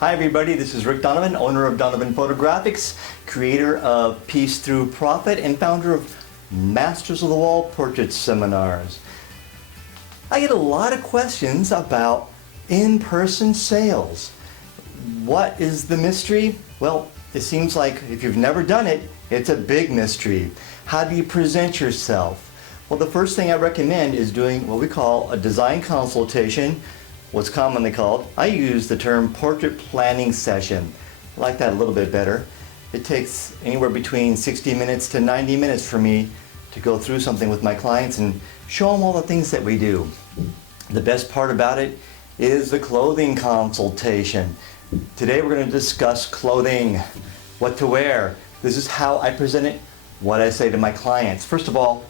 Hi everybody, this is Rick Donovan, owner of Donovan Photographics, creator of Peace Through Profit, and founder of Masters of the Wall Portrait Seminars. I get a lot of questions about in-person sales. What is the mystery? Well, it seems like if you've never done it, it's a big mystery. How do you present yourself? Well, the first thing I recommend is doing what we call a design consultation, what's commonly called, I use the term portrait planning session. I like that a little bit better. It takes anywhere between 60 minutes to 90 minutes for me to go through something with my clients and show them all the things that we do. The best part about it is the clothing consultation. Today we're going to discuss clothing, what to wear. This is how I present it, what I say to my clients. First of all,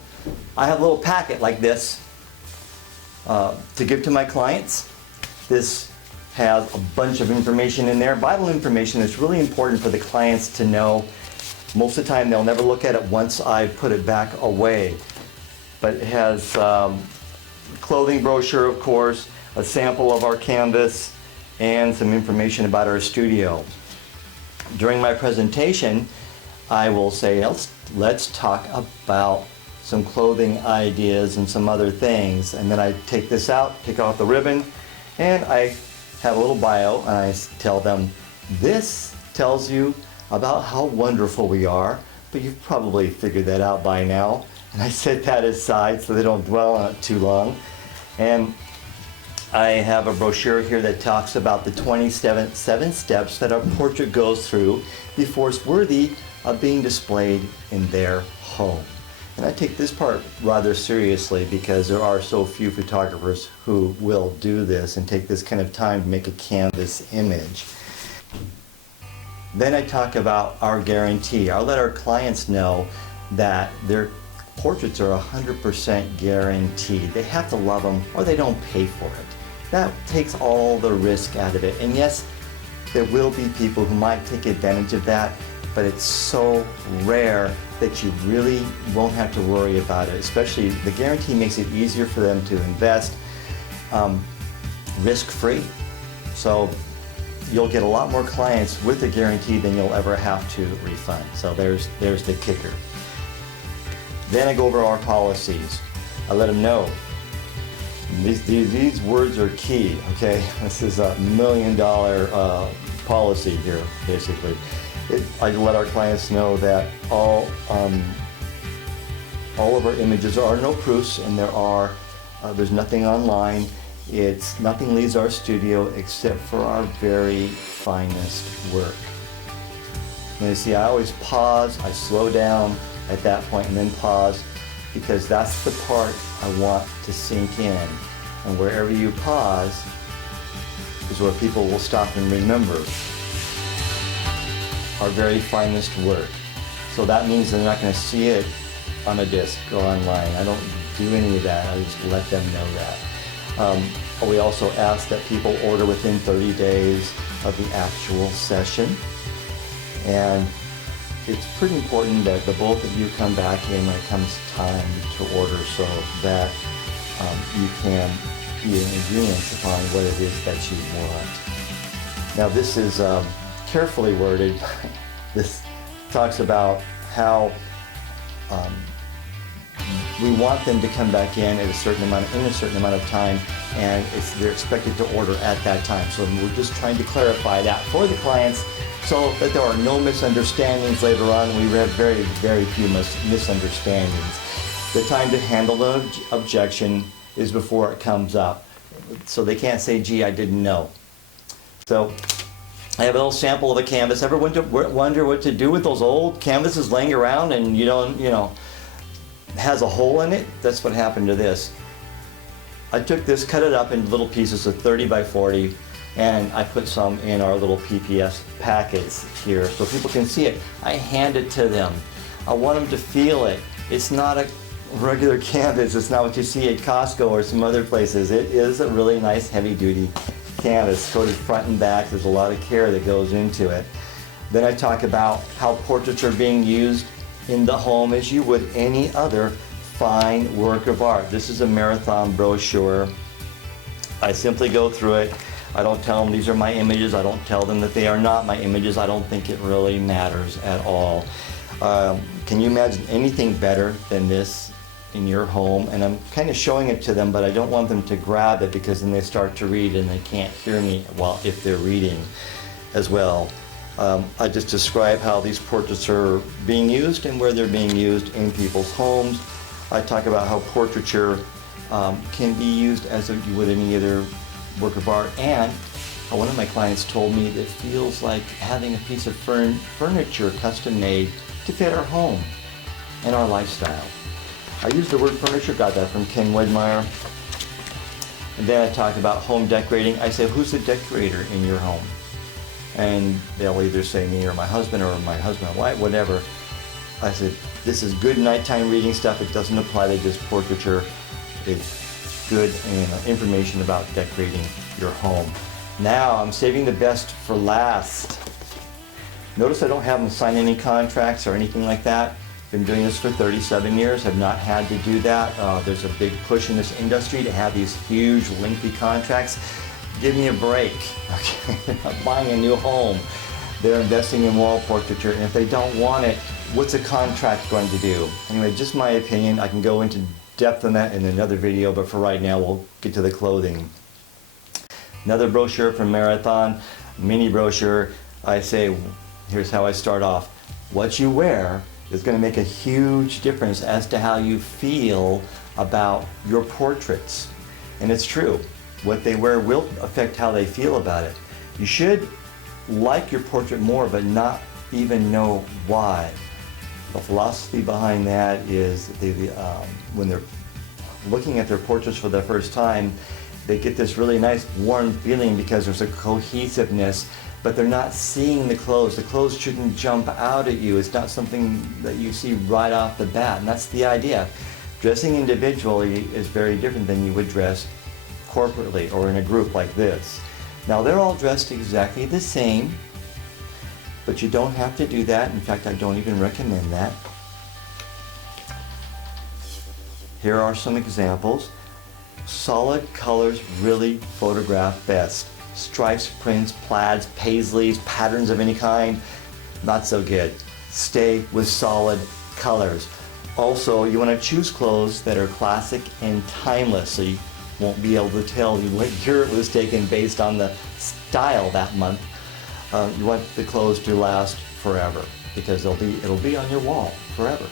I have a little packet like this to give to my clients. This has a bunch of information in there, vital information that's really important for the clients to know. Most of the time they'll never look at it once I put it back away. But it has clothing brochure, of course, a sample of our canvas, and some information about our studio. During my presentation, I will say, let's talk about some clothing ideas and some other things. And then I take this out, take off the ribbon, and I have a little bio, and I tell them, this tells you about how wonderful we are, but you've probably figured that out by now. And I set that aside so they don't dwell on it too long. And I have a brochure here that talks about the 27 steps that a portrait goes through before it's worthy of being displayed in their home. And I take this part rather seriously because there are so few photographers who will do this and take this kind of time to make a canvas image. Then I talk about our guarantee. I'll let our clients know that their portraits are 100% guaranteed. They have to love them or they don't pay for it. That takes all the risk out of it. And yes, there will be people who might take advantage of that, but it's so rare that you really won't have to worry about it. Especially the guarantee makes it easier for them to invest risk-free. So you'll get a lot more clients with a guarantee than you'll ever have to refund. So there's the kicker. Then I go over our policies. I let them know these words are key, okay? This is a $1 million policy here, basically. I let our clients know that all of our images are no proofs, and there's nothing online. Nothing leaves our studio except for our very finest work. And you see, I always pause, I slow down at that point and then pause, because that's the part I want to sink in. And wherever you pause is where people will stop and remember our very finest work. So that means they're not going to see it on a disc or online. I don't do any of that. I just let them know that. We also ask that people order within 30 days of the actual session. And it's pretty important that the both of you come back in when it comes time to order, so that you can be in agreement upon what it is that you want. Now this is carefully worded. This talks about how we want them to come back in at a certain amount of time, and they're expected to order at that time. So we're just trying to clarify that for the clients so that there are no misunderstandings later on. We have very, very few misunderstandings. The time to handle the objection is before it comes up. So they can't say, gee, I didn't know. So I have a little sample of a canvas. Ever wonder what to do with those old canvases laying around and has a hole in it? That's what happened to this. I took this, cut it up into little pieces of 30 by 40, and I put some in our little PPS packets here so people can see it. I hand it to them. I want them to feel it. It's not a regular canvas. It's not what you see at Costco or some other places. It is a really nice heavy-duty canvas, coated front and back. There's a lot of care that goes into it. Then I talk about how portraits are being used in the home as you would any other fine work of art. This is a marathon brochure. I simply go through it. I don't tell them these are my images. I don't tell them that they are not my images. I don't think it really matters at all. Can you imagine anything better than this in your home? And I'm kind of showing it to them, but I don't want them to grab it because then they start to read and they can't hear me if they're reading as well. I just describe how these portraits are being used and where they're being used in people's homes. I talk about how portraiture can be used as you would any other work of art, and one of my clients told me that it feels like having a piece of furniture custom made to fit our home and our lifestyle. I use the word furniture, got that from Ken Wedmeyer. And then I talk about home decorating. I say, who's the decorator in your home? And they'll either say me or my husband and wife, whatever. I said, this is good nighttime reading stuff. It doesn't apply to just portraiture. It's good information about decorating your home. Now I'm saving the best for last. Notice I don't have them sign any contracts or anything like that. Been doing this for 37 years, have not had to do that. There's a big push in this industry to have these huge, lengthy contracts. Give me a break. Okay? They're not buying a new home. They're investing in wall portraiture, and if they don't want it, what's a contract going to do? Anyway, just my opinion. I can go into depth on that in another video, but for right now, we'll get to the clothing. Another brochure from Marathon, mini brochure. I say, here's how I start off. What you wear is going to make a huge difference as to how you feel about your portraits. And it's true. What they wear will affect how they feel about it. You should like your portrait more, but not even know why. The philosophy behind that is when they're looking at their portraits for the first time, they get this really nice warm feeling because there's a cohesiveness, but they're not seeing the clothes. The clothes shouldn't jump out at you. It's not something that you see right off the bat, and that's the idea. Dressing individually is very different than you would dress corporately or in a group like this. Now they're all dressed exactly the same, but you don't have to do that. In fact, I don't even recommend that. Here are some examples. Solid colors really photograph best. Stripes, prints, plaids, paisleys, patterns of any kind, not so good. Stay with solid colors. Also, you want to choose clothes that are classic and timeless, so you won't be able to tell what year it was taken based on the style that month. You want the clothes to last forever because it'll be on your wall forever.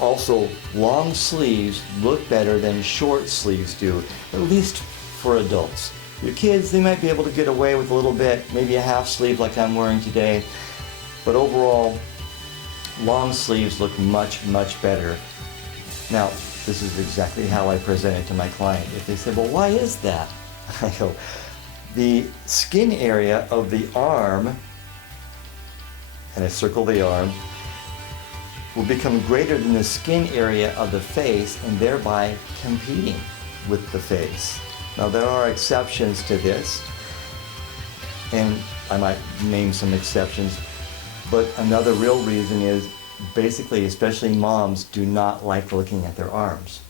Also, long sleeves look better than short sleeves do, at least for adults. Your kids, they might be able to get away with a little bit, maybe a half sleeve like I'm wearing today, but overall, long sleeves look much, much better. Now, this is exactly how I present it to my client. If they say, well, why is that? I go, the skin area of the arm, and I circle the arm, will become greater than the skin area of the face and thereby competing with the face. Now there are exceptions to this, and I might name some exceptions, but another real reason is basically, especially moms, do not like looking at their arms.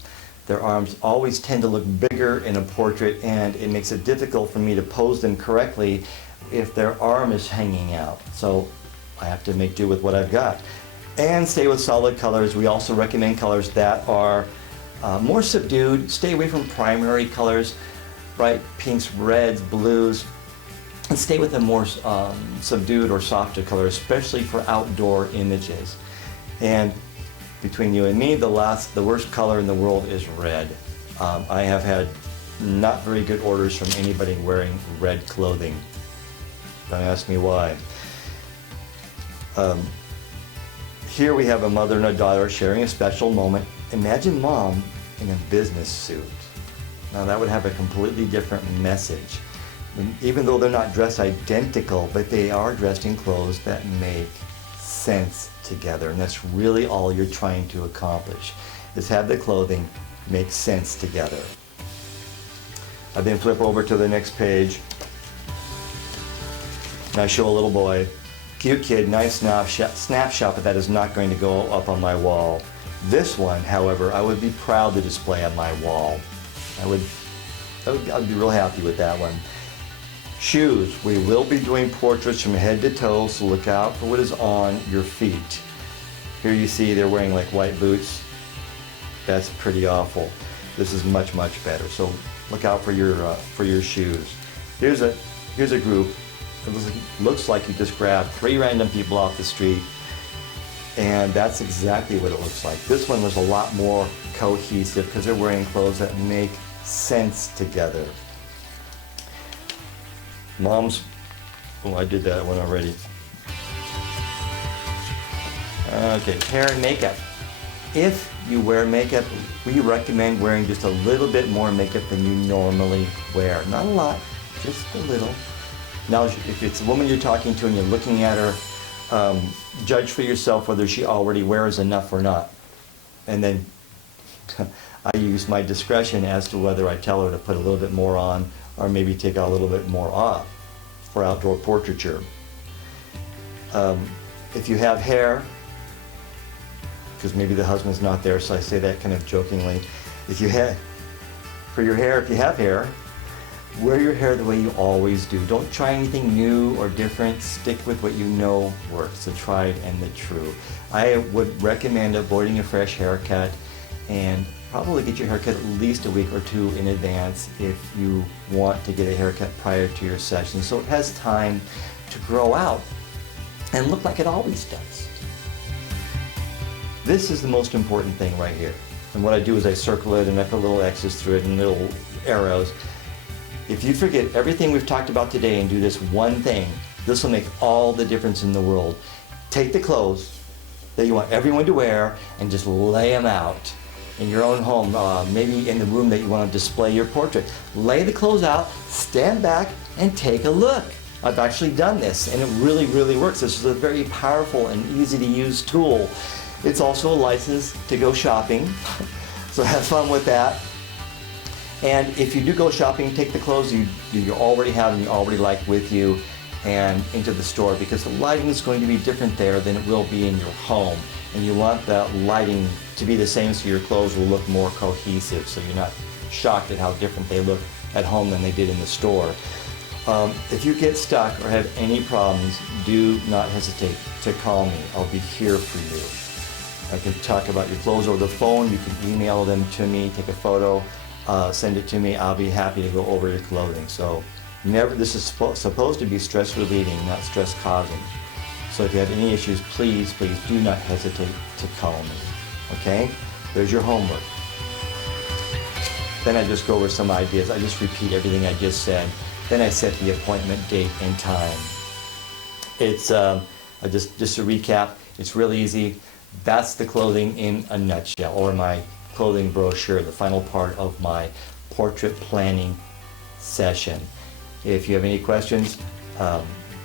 Their arms always tend to look bigger in a portrait, and it makes it difficult for me to pose them correctly if their arm is hanging out. So I have to make do with what I've got. And stay with solid colors. We also recommend colors that are more subdued. Stay away from primary colors, bright pinks, reds, blues, and stay with a more subdued or softer color, especially for outdoor images. And between you and me, the worst color in the world is red. I have had not very good orders from anybody wearing red clothing. Don't ask me why. Here we have a mother and a daughter sharing a special moment. Imagine mom in a business suit. Now that would have a completely different message. Even though they're not dressed identical, but they are dressed in clothes that make sense together. And that's really all you're trying to accomplish, is have the clothing make sense together. I then flip over to the next page, and I show a little boy. Cute kid, nice snapshot, but that is not going to go up on my wall. This one, however, I would be proud to display on my wall. I'd be real happy with that one. Shoes. We will be doing portraits from head to toe, so look out for what is on your feet. Here you see they're wearing like white boots. That's pretty awful. This is much, much better. So look out for your shoes. Here's a group. It looks like you just grabbed 3 random people off the street, and that's exactly what it looks like. This one was a lot more cohesive because they're wearing clothes that make sense together. Moms, oh, I did that one already. Okay, hair and makeup. If you wear makeup, we recommend wearing just a little bit more makeup than you normally wear. Not a lot, just a little. Now, if it's a woman you're talking to and you're looking at her, judge for yourself whether she already wears enough or not. And then I use my discretion as to whether I tell her to put a little bit more on or maybe take a little bit more off for outdoor portraiture. If you have hair, because maybe the husband's not there, so I say that kind of jokingly. If you have hair, wear your hair the way you always do. Don't try anything new or different. Stick with what you know works, the tried and the true. I would recommend avoiding a fresh haircut and probably get your haircut at least a week or 2 in advance if you want to get a haircut prior to your session, so it has time to grow out and look like it always does. This is the most important thing right here. And what I do is I circle it and I put little X's through it and little arrows. If you forget everything we've talked about today and do this one thing, this will make all the difference in the world. Take the clothes that you want everyone to wear and just lay them out in your own home, maybe in the room that you want to display your portrait. Lay the clothes out, stand back, and take a look. I've actually done this, and it really, really works. This is a very powerful and easy to use tool. It's also a license to go shopping, so have fun with that. And if you do go shopping, take the clothes you already have and you already like with you and into the store, because the lighting is going to be different there than it will be in your home. And you want that lighting to be the same so your clothes will look more cohesive, so you're not shocked at how different they look at home than they did in the store. If you get stuck or have any problems, do not hesitate to call me. I'll be here for you. I can talk about your clothes over the phone. You can email them to me, take a photo, send it to me. I'll be happy to go over your clothing. So this is supposed to be stress relieving, not stress causing. So if you have any issues, please, please do not hesitate to call me. Okay? There's your homework. Then I just go over some ideas. I just repeat everything I just said. Then I set the appointment date and time. It's just to recap, it's really easy. That's the clothing in a nutshell, or my clothing brochure, the final part of my portrait planning session. If you have any questions,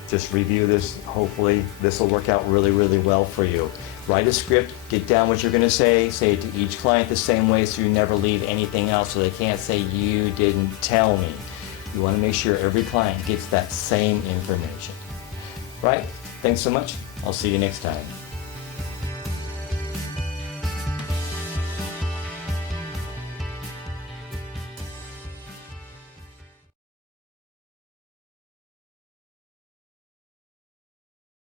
just review this. Hopefully this will work out really, really well for you. Write a script, get down what you're going to say it to each client the same way so you never leave anything else so they can't say you didn't tell me. You want to make sure every client gets that same information. Right? Thanks so much. I'll see you next time.